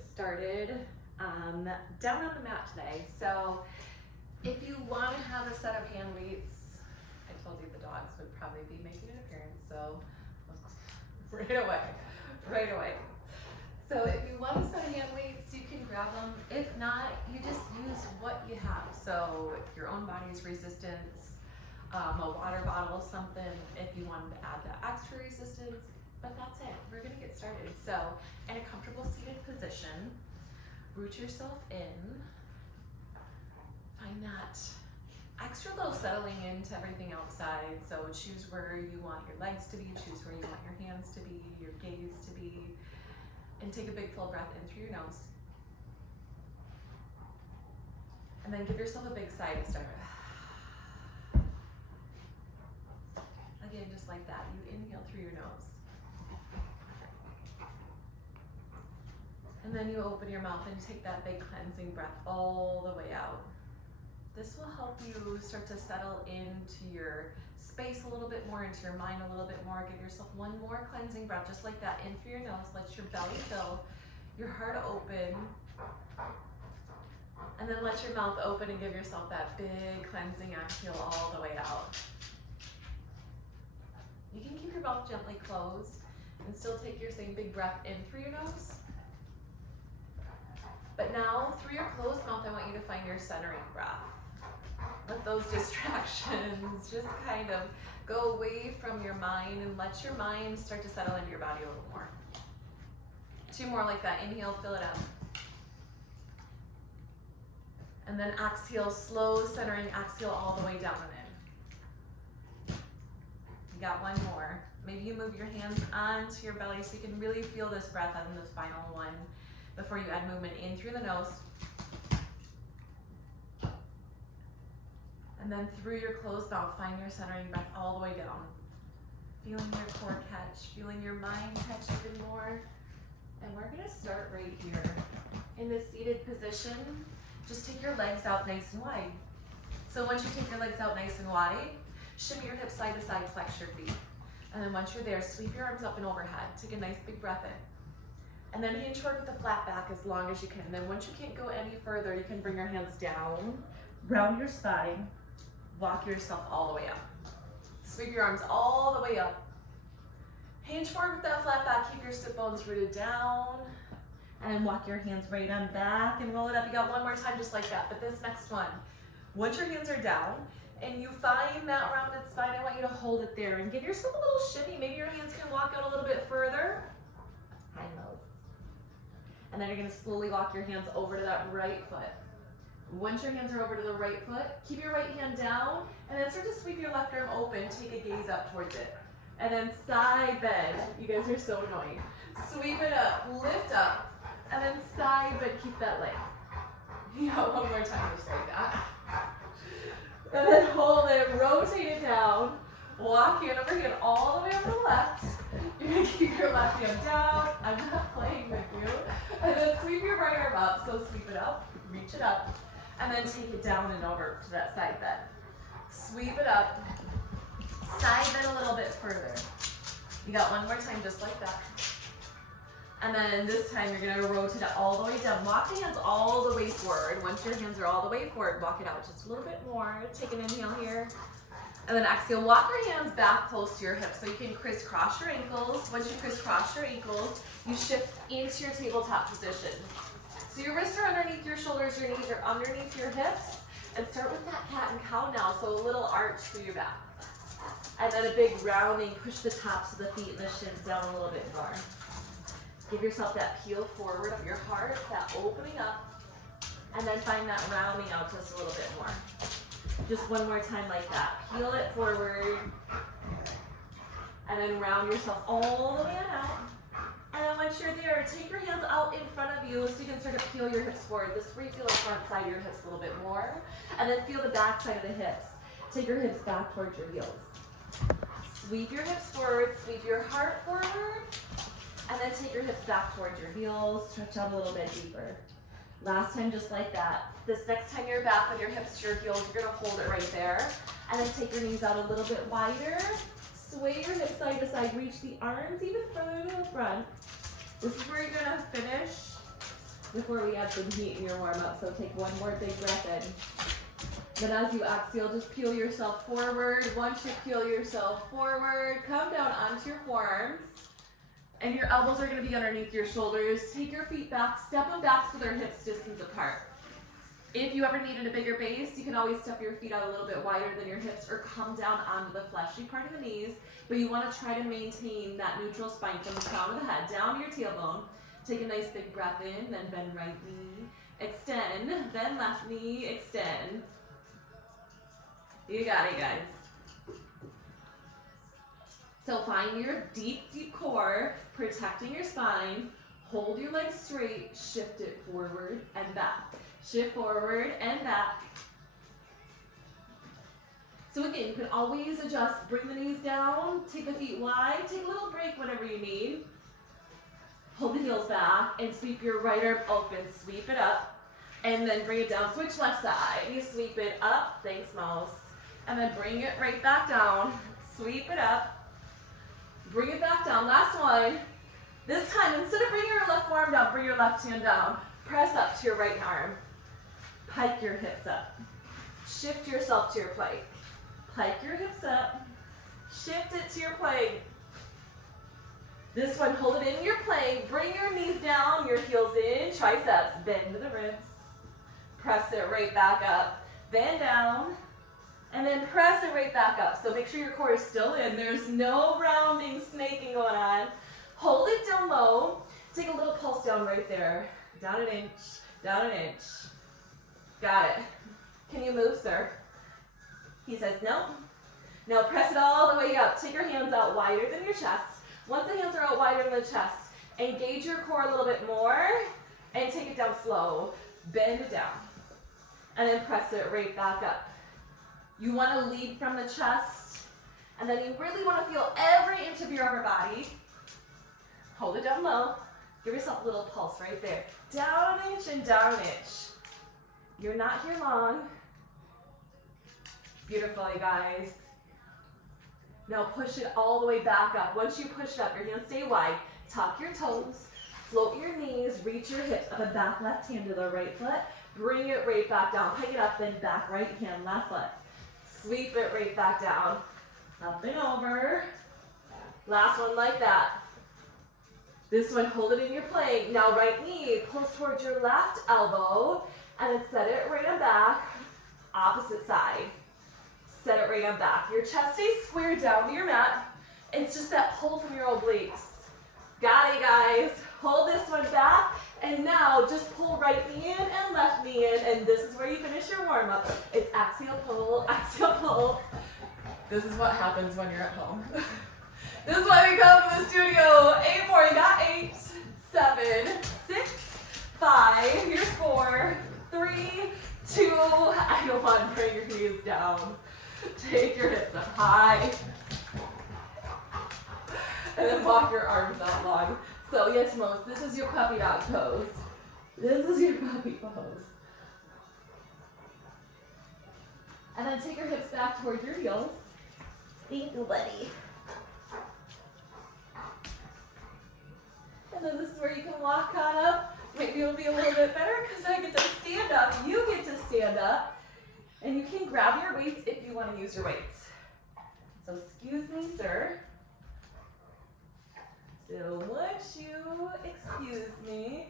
get started down on the mat today. So if you want to have a set of hand weights, I told you the dogs would probably be making an appearance, so right away. So if you want a set of hand weights, you can grab them. If not, you just use what you have. So your own body's resistance, a water bottle, something if you wanted to add that extra resistance, but that's it. We're gonna get started. So in a comfortable seated position, root yourself in, find that extra little settling into everything outside. So choose where you want your legs to be, choose where you want your hands to be, your gaze to be, and take a big full breath in through your nose. And then give yourself a big sigh to start with. Again, just like that, you inhale through your nose. And then you open your mouth and take that big cleansing breath all the way out. This will help you start to settle into your space a little bit more, into your mind a little bit more. Give yourself one more cleansing breath, just like that, in through your nose. Let your belly fill, your heart open. And then let your mouth open and give yourself that big cleansing exhale all the way out. You can keep your mouth gently closed and still take your same big breath in through your nose. But now, through your closed mouth, I want you to find your centering breath. Let those distractions just kind of go away from your mind and let your mind start to settle into your body a little more. Two more like that. Inhale, fill it up. And then exhale, slow centering, exhale all the way down and in. You got one more. Maybe you move your hands onto your belly so you can really feel this breath on this final one before you add movement in through the nose. And then through your closed mouth, find your centering breath all the way down. Feeling your core catch, feeling your mind catch even more. And we're gonna start right here. In this seated position, just take your legs out nice and wide. So once you take your legs out nice and wide, shimmy your hips side to side, flex your feet. And then once you're there, sweep your arms up and overhead. Take a nice big breath in. And then hinge forward with a flat back as long as you can. And then once you can't go any further, you can bring your hands down, round your spine, walk yourself all the way up. Sweep your arms all the way up. Hinge forward with that flat back, keep your sit bones rooted down, and then walk your hands right on back and roll it up. You got one more time just like that, but this next one, once your hands are down and you find that rounded spine, I want you to hold it there and give yourself a little shimmy. Maybe your hands can walk out a little bit further. High nose. And then you're gonna slowly walk your hands over to that right foot. Once your hands are over to the right foot, keep your right hand down, and then start to sweep your left arm open, take a gaze up towards it. And then side bend. You guys are so annoying. Sweep it up, lift up, and then side bend, keep that leg. Yeah, one more time, just like that. And then hold it, rotate it down, walk hand over hand all the way over to the left. You're gonna keep your left hand down. I'm not playing with you. And then sweep your right arm up. So sweep it up, reach it up, and then take it down and over to that side bend. Sweep it up, side bend a little bit further. You got one more time just like that. And then this time you're gonna rotate it all the way down. Walk the hands all the way forward. Once your hands are all the way forward, walk it out just a little bit more. Take an inhale here. And then exhale, walk your hands back close to your hips so you can crisscross your ankles. Once you crisscross your ankles, you shift into your tabletop position. So your wrists are underneath your shoulders, your knees are underneath your hips. And start with that cat and cow now, so a little arch through your back. And then a big rounding, push the tops of the feet and the shins down a little bit more. Give yourself that peel forward of your heart, that opening up, and then find that rounding out just a little bit more. Just one more time like that. Peel it forward, and then round yourself all the way on out. And then once you're there, take your hands out in front of you so you can start to peel your hips forward. This is where you feel the front side of your hips a little bit more. And then feel the back side of the hips. Take your hips back towards your heels. Sweep your hips forward, sweep your heart forward, and then take your hips back towards your heels. Stretch out a little bit deeper. Last time, just like that. This next time you're back with your hips to your heels, you're gonna hold it right there. And then take your knees out a little bit wider. Sway your hips side to side, reach the arms even further to the front. This is where you're gonna finish before we add some heat in your warm-up. So take one more big breath in. Then as you exhale, just peel yourself forward. Once you peel yourself forward, come down onto your forearms. And your elbows are going to be underneath your shoulders. Take your feet back, step them back so they're hips distance apart. If you ever needed a bigger base, you can always step your feet out a little bit wider than your hips or come down onto the fleshy part of the knees. But you want to try to maintain that neutral spine from the crown of the head down to your tailbone. Take a nice big breath in, then bend right knee, extend, then left knee, extend. You got it, guys. So find your deep, deep core, protecting your spine. Hold your legs straight, shift it forward and back. Shift forward and back. So again, you can always adjust, bring the knees down, take the feet wide, take a little break whenever you need. Hold the heels back and sweep your right arm open, sweep it up, and then bring it down. Switch left side. You sweep it up, thanks mouse, and then bring it right back down. Sweep it up, bring it back down. Last one. This time, instead of bringing your left arm down, bring your left hand down. Press up to your right arm. Pike your hips up. Shift yourself to your plank. Pike your hips up. Shift it to your plank. This one, hold it in your plank. Bring your knees down, your heels in, triceps, bend to the ribs. Press it right back up. Bend down, and then press it right back up. So make sure your core is still in. There's no rounding, snaking going on. Hold it down low. Take a little pulse down right there. Down an inch, down an inch. Got it. Can you move, sir? He says no. Now press it all the way up. Take your hands out wider than your chest. Once the hands are out wider than the chest, engage your core a little bit more and take it down slow. Bend it down. And then press it right back up. You want to lead from the chest, and then you really want to feel every inch of your upper body. Hold it down low. Give yourself a little pulse right there. Down an inch and down an inch. You're not here long. Beautiful, you guys. Now push it all the way back up. Once you push it up, your hands stay wide. Tuck your toes. Float your knees. Reach your hips up and back. Left hand to the right foot. Bring it right back down. Pick it up, then back. Right hand, left foot. Sweep it right back down. Up and over. Last one like that. This one, hold it in your plank. Now right knee, pulse towards your left elbow, and then set it right on back. Opposite side. Set it right on back. Your chest stays square down to your mat. It's just that pull from your obliques. Got it, guys. Hold this one back, and now just pull right knee in and left knee in, and this is where you finish your warm-up. It's exhale, pull, exhale, pull. This is what happens when you're at home. This is why we come to the studio. 8 more. You got 8, 7, 6, 5. Here's 4, 3, 2. I don't want to bring your knees down. Take your hips up high. And then walk your arms out long. So yes, Mose, this is your puppy dog pose. This is your puppy pose. And then take your hips back towards your heels. Thank you, buddy. And then this is where you can walk on up. Maybe it'll be a little bit better because I get to stand up. You get to stand up. And you can grab your weights if you want to use your weights. So excuse me, sir. So once you excuse me,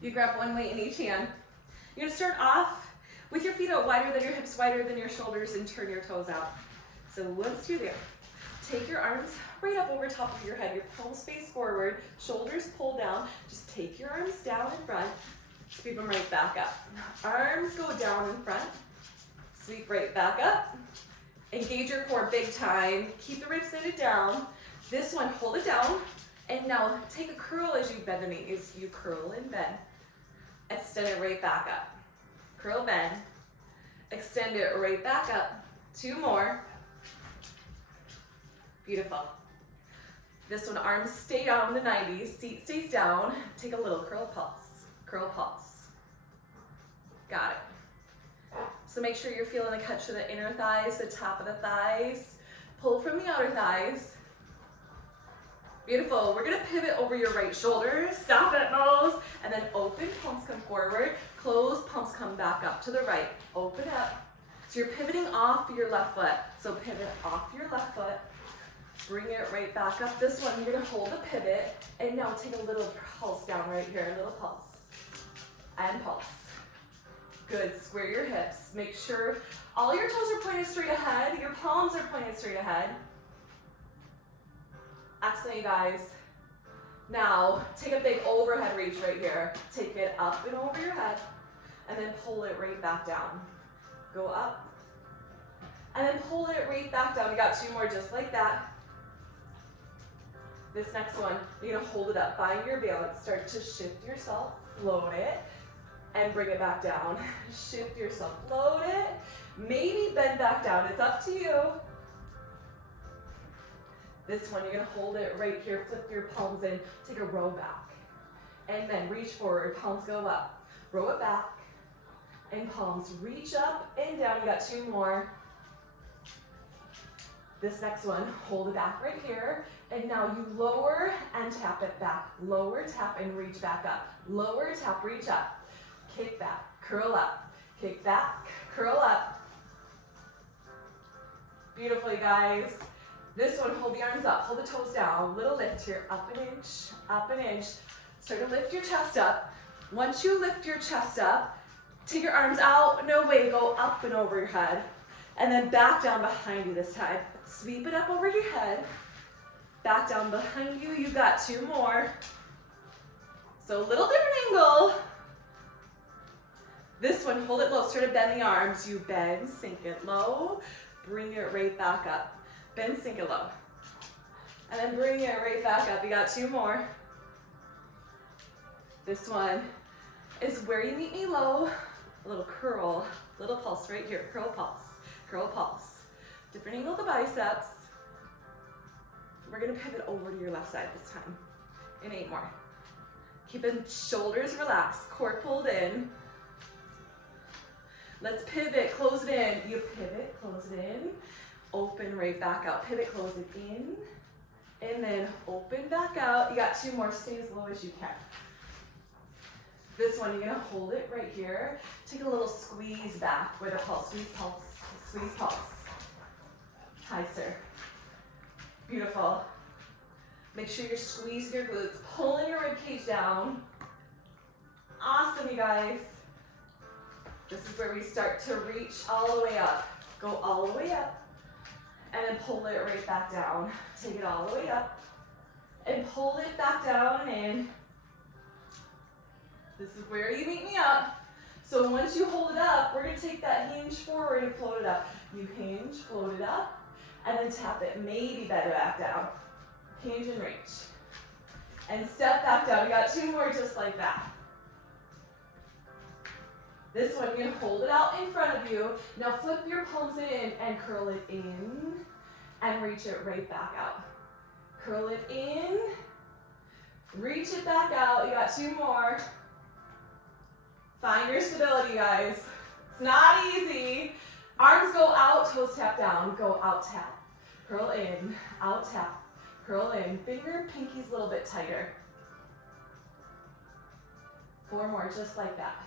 you grab one weight in each hand. You're going to start off with your feet out wider than your hips, wider than your shoulders, and turn your toes out. So once you're there, take your arms right up over top of your head. Your palms face forward, shoulders pull down. Just take your arms down in front. Sweep them right back up. Arms go down in front. Sweep right back up. Engage your core big time. Keep the ribs knitted down. This one, hold it down. And now take a curl as you bend the knees. You curl and bend. Extend it right back up. Curl, bend. Extend it right back up. 2 more. Beautiful. This one, arms stay down in the 90s. Seat stays down. Take a little curl pulse. Curl pulse. Got it. So make sure you're feeling the catch of the inner thighs, the top of the thighs. Pull from the outer thighs. Beautiful. We're gonna pivot over your right shoulder, stop at nose, and then open, palms come forward, close, palms come back up to the right. Open up. So you're pivoting off your left foot. So pivot off your left foot, bring it right back up. This one, you're gonna hold the pivot, and now take a little pulse down right here, a little pulse. And pulse. Good, square your hips. Make sure all your toes are pointed straight ahead, your palms are pointed straight ahead. Excellent, you guys. Now, take a big overhead reach right here. Take it up and over your head, and then pull it right back down. Go up, and then pull it right back down. You got 2 more just like that. This next one, you're gonna hold it up, find your balance, start to shift yourself, float it, and bring it back down. Shift yourself, float it, maybe bend back down, it's up to you. This one, you're gonna hold it right here, flip your palms in, take a row back, and then reach forward, palms go up, row it back, and palms reach up and down. You got 2 more. This next one, hold it back right here, and now you lower and tap it back. Lower, tap, and reach back up. Lower, tap, reach up. Kick back, curl up. Kick back, curl up. Beautiful, you guys. This one, hold the arms up, hold the toes down. Little lift here, up an inch, up an inch. Start to lift your chest up. Once you lift your chest up, take your arms out, no way, go up and over your head. And then back down behind you this time. Sweep it up over your head. Back down behind you, you got 2 more. So a little different angle. This one, hold it low, start to bend the arms. You bend, sink it low, bring it right back up. Bend, sink it low. And then bring it right back up. You got 2 more. This one is where you meet me low. A little curl, little pulse right here. Curl, pulse, curl, pulse. Different angle of the biceps. We're gonna pivot over to your left side this time. In 8 more. Keeping shoulders relaxed, core pulled in. Let's pivot, close it in. You pivot, close it in. Open right back out. Pivot, close it in. And then open back out. You got 2 more, stay as low as you can. This one, you're gonna hold it right here. Take a little squeeze back with a pulse, squeeze, pulse, squeeze, pulse. Hi, sir. Beautiful. Make sure you're squeezing your glutes, pulling your rib cage down. Awesome, you guys. This is where we start to reach all the way up. Go all the way up, and then pull it right back down. Take it all the way up, and pull it back down and in. This is where you meet me up. So once you hold it up, we're gonna take that hinge forward and float it up. You hinge, float it up, and then tap it, maybe bend it back down. Hinge and reach. And step back down. You got 2 more just like that. This one, you're gonna hold it out in front of you. Now flip your palms in and curl it in and reach it right back out. Curl it in, reach it back out. You got 2 more. Find your stability, guys. It's not easy. Arms go out, toes tap down. Go out, tap. Curl in, out, tap. Curl in. Finger, pinkies a little bit tighter. 4 more, just like that.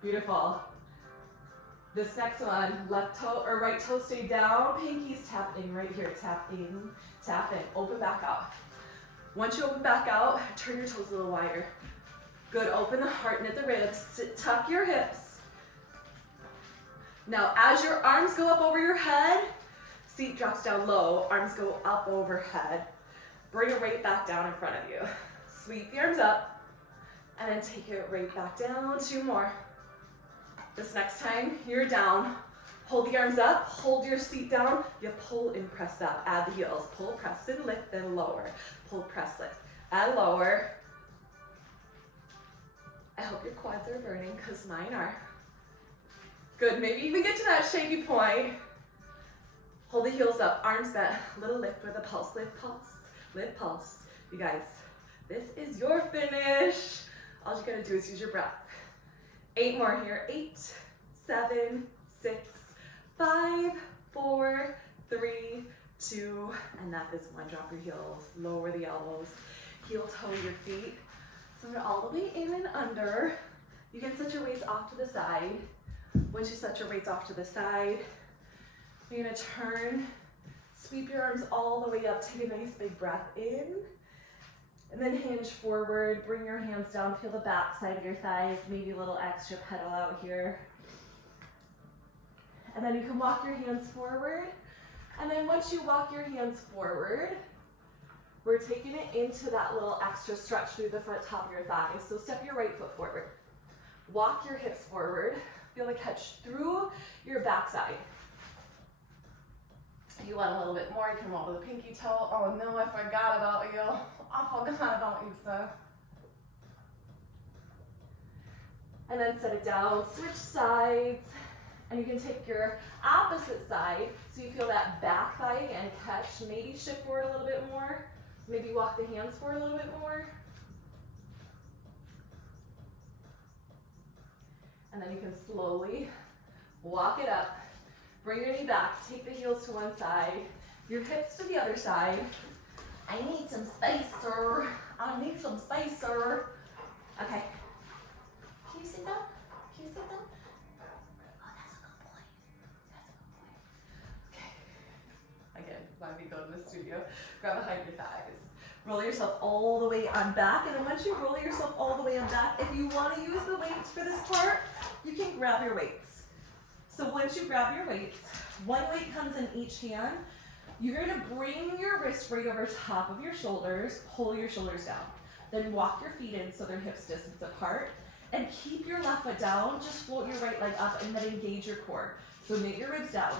Beautiful. This next one, left toe or right toe stay down. Pinkies tap in right here. Tap in, open back out. Once you open back out, turn your toes a little wider. Good, open the heart, knit the ribs, tuck your hips. Now, as your arms go up over your head, seat drops down low, arms go up overhead. Bring it right back down in front of you. Sweep the arms up, and then take it right back down. 2 more. This next time, you're down. Hold the arms up, hold your seat down, you pull and press up. Add the heels, pull, press, and lift, then lower. Pull, press, lift, and lower. I hope your quads are burning, because mine are. Good, maybe even get to that shaky point. Hold the heels up, arms bent, little lift with a pulse, lift, pulse. You guys, this is your finish. All you gotta do is use your breath. 8 more here, 8, 7, 6, 5, 4, 3, 2, and that is 1. Drop your heels, lower the elbows, heel toe your feet. So we're all the way in and under. You can set your weights off to the side. Once you set your weights off to the side, you're gonna turn, sweep your arms all the way up, take a nice big breath in, and then hinge forward, bring your hands down, feel the back side of your thighs, maybe a little extra pedal out here. And then you can walk your hands forward. And then once you walk your hands forward, we're taking it into that little extra stretch through the front top of your thighs. So step your right foot forward. Walk your hips forward. Feel the catch through your backside. If you want a little bit more, you can wobble the pinky toe. Oh no, I forgot about you. I forgot about you, sir. And then set it down, switch sides. And you can take your opposite side, so you feel that back thigh and catch. Maybe shift forward a little bit more. Maybe walk the hands forward a little bit more. And then you can slowly walk it up. Bring your knee back, take the heels to one side, your hips to the other side. I need some space, sir. I need some space, sir. Okay. Can you sit down? Can you sit down? Again, let me go to the studio, grab behind your thighs. Roll yourself all the way on back, and then once you roll yourself all the way on back, if you want to use the weights for this part, you can grab your weights. So once you grab your weights, one weight comes in each hand. You're going to bring your wrist right over top of your shoulders, pull your shoulders down. Then walk your feet in so they're hips distance apart, and keep your left foot down. Just float your right leg up and then engage your core. So knit your ribs down.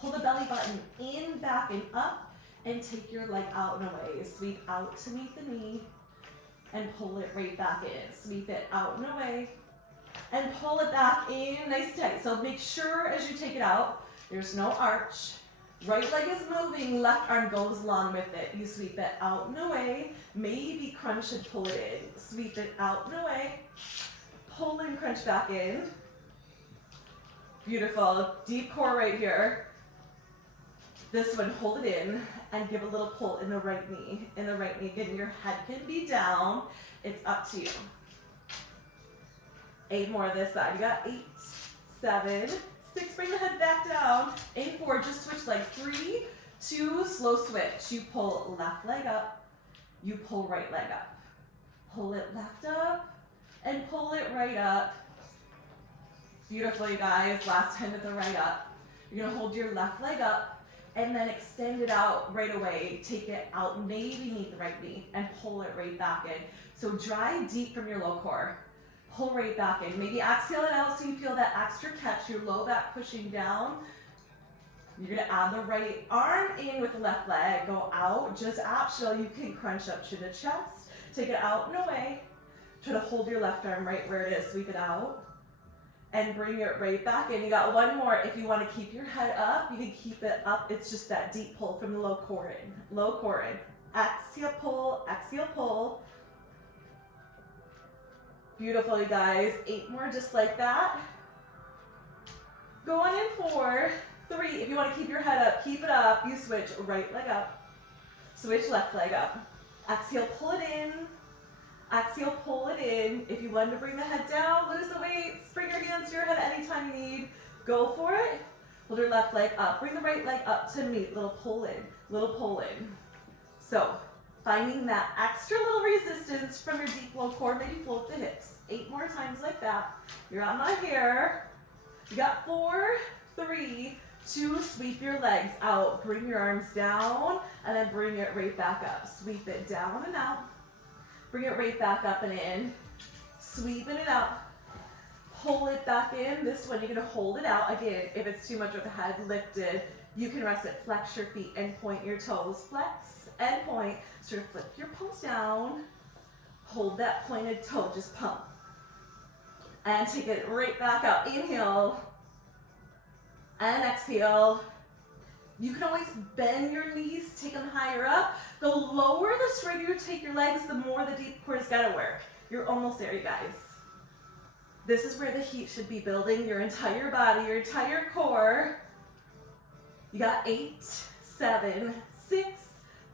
Pull the belly button in, back, and up, and take your leg out and away. Sweep out to meet the knee, and pull it right back in. Sweep it out and away, and pull it back in nice and tight. So make sure as you take it out, there's no arch. Right leg is moving, left arm goes along with it. You sweep it out and away, maybe crunch and pull it in. Sweep it out and away, pull and crunch back in. Beautiful, deep core right here. This one, hold it in and give a little pull in the right knee. In the right knee, again, your head can be down. It's up to you. 8 more this side. You got 8, 7, 6, bring the head back down. 8, 4, just switch legs. 3, 2, slow switch. You pull left leg up, you pull right leg up. Pull it left up and pull it right up. Beautiful, you guys. Last time with the right up. You're gonna hold your left leg up and then extend it out right away. Take it out, maybe meet the right knee, and pull it right back in. So drive deep from your low core. Pull right back in. Maybe exhale it out so you feel that extra catch, your low back pushing down. You're gonna add the right arm in with the left leg. Go out, just optional. You can crunch up to the chest. Take it out and away. Try to hold your left arm right where it is. Sweep it out. And bring it right back in. You got one more. If you want to keep your head up, you can keep it up. It's just that deep pull from the low core in. Low core in. Exhale, pull. Exhale, pull. Beautiful, you guys. 8 more just like that. Go on in 4, 3. If you want to keep your head up, keep it up. You switch right leg up. Switch left leg up. Exhale, pull it in. Exhale, pull it in. If you want to bring the head down, lose the weights, bring your hands to your head anytime you need. Go for it. Hold your left leg up. Bring the right leg up to meet. Little pull in. Little pull in. So, finding that extra little resistance from your deep low core. Maybe float the hips. 8 more times like that. You're on my hair. You got 4, 3, 2. Sweep your legs out. Bring your arms down. And then bring it right back up. Sweep it down and out. Bring it right back up and in. Sweeping it out. Pull it back in. This one, you're going to hold it out. Again, if it's too much with the head lifted, you can rest it. Flex your feet and point your toes. Flex and point. Sort of flip your palms down. Hold that pointed toe. Just pump. And take it right back up. Inhale. And exhale. You can always bend your knees, take them higher up. The lower, the straighter you take your legs, the more the deep core is gonna work. You're almost there, you guys. This is where the heat should be building your entire body, your entire core. You got 8, 7, 6,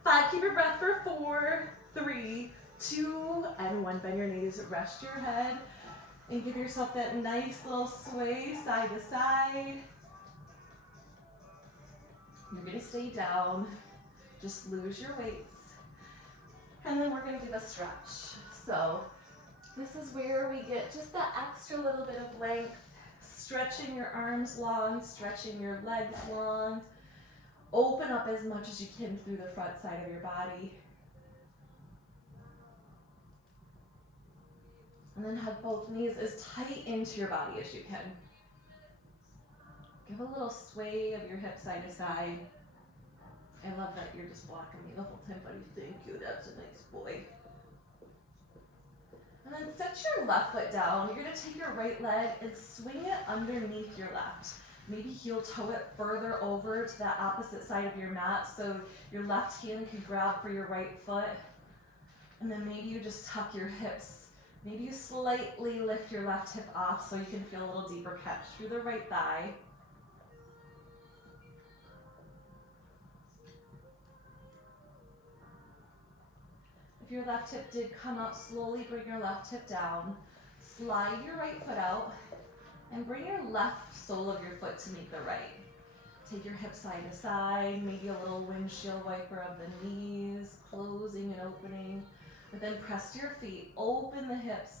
5. Keep your breath for 4, 3, 2, and 1. Bend your knees, rest your head, and give yourself that nice little sway side to side. You're gonna stay down, just lose your weights. And then we're gonna give a stretch. So this is where we get just that extra little bit of length, stretching your arms long, stretching your legs long. Open up as much as you can through the front side of your body. And then hug both knees as tight into your body as you can. Give a little sway of your hip side to side. I love that you're just blocking me the whole time, buddy. Thank you, that's a nice boy. And then set your left foot down. You're gonna take your right leg and swing it underneath your left. Maybe heel toe it further over to that opposite side of your mat so your left hand can grab for your right foot. And then maybe you just tuck your hips. Maybe you slightly lift your left hip off so you can feel a little deeper catch through the right thigh. If your left hip did come up, slowly bring your left hip down. Slide your right foot out and bring your left sole of your foot to meet the right. Take your hip side to side, maybe a little windshield wiper of the knees, closing and opening. But then press to your feet, open the hips,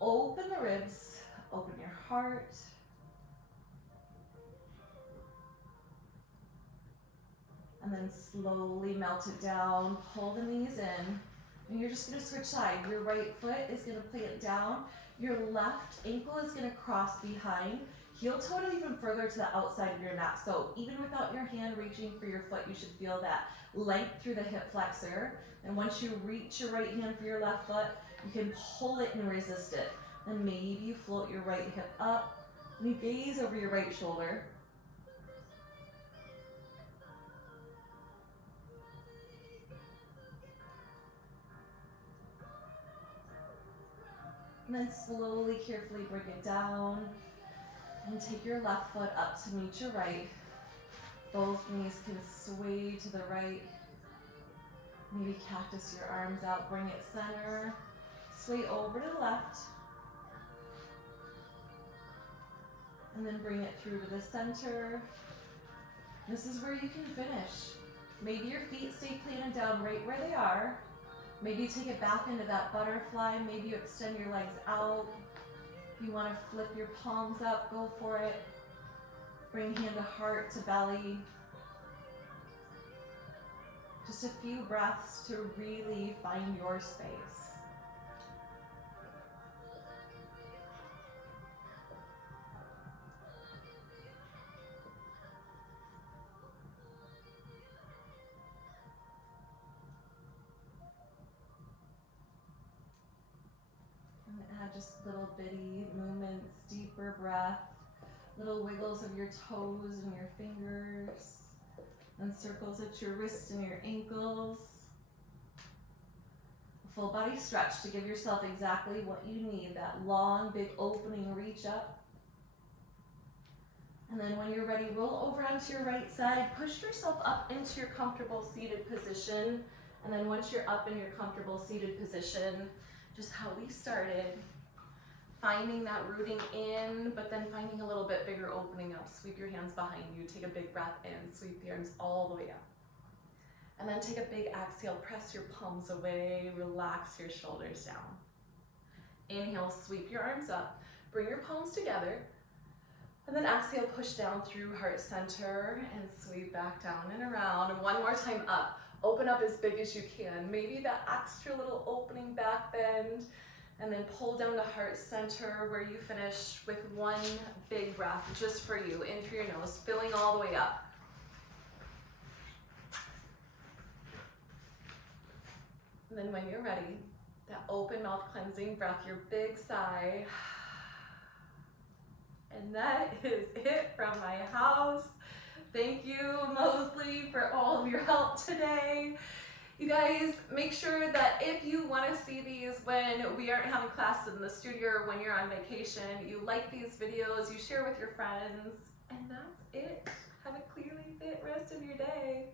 open the ribs, open your heart. And then slowly melt it down, pull the knees in, and you're just gonna switch side. Your right foot is gonna plant down, your left ankle is gonna cross behind, heel toe it even further to the outside of your mat. So even without your hand reaching for your foot, you should feel that length through the hip flexor. And once you reach your right hand for your left foot, you can pull it and resist it. Then maybe you float your right hip up, and you gaze over your right shoulder. And then slowly, carefully bring it down and take your left foot up to meet your right. Both knees can sway to the right. Maybe cactus your arms out, bring it center. Sway over to the left. And then bring it through to the center. This is where you can finish. Maybe your feet stay planted down right where they are. Maybe you take it back into that butterfly. Maybe you extend your legs out. If you want to flip your palms up, go for it. Bring hand to heart to belly. Just a few breaths to really find your space. Just little bitty movements, deeper breath, little wiggles of your toes and your fingers, and circles at your wrists and your ankles. A full body stretch to give yourself exactly what you need, that long, big opening reach up. And then when you're ready, roll over onto your right side, push yourself up into your comfortable seated position. And then once you're up in your comfortable seated position, just how we started, finding that rooting in, but then finding a little bit bigger opening up. Sweep your hands behind you, take a big breath in, sweep the arms all the way up. And then take a big exhale, press your palms away, relax your shoulders down. Inhale, sweep your arms up, bring your palms together, and then exhale, push down through heart center and sweep back down and around. And one more time up, open up as big as you can. Maybe that extra little opening back bend. And then pull down to heart center where you finish with one big breath just for you, in through your nose, filling all the way up. And then when you're ready, that open mouth cleansing breath, your big sigh. And that is it from my house. Thank you, Mosley, for all of your help today. You guys, make sure that if you want to see these when we aren't having classes in the studio or when you're on vacation, you like these videos, you share with your friends, and that's it. Have a clearly fit rest of your day.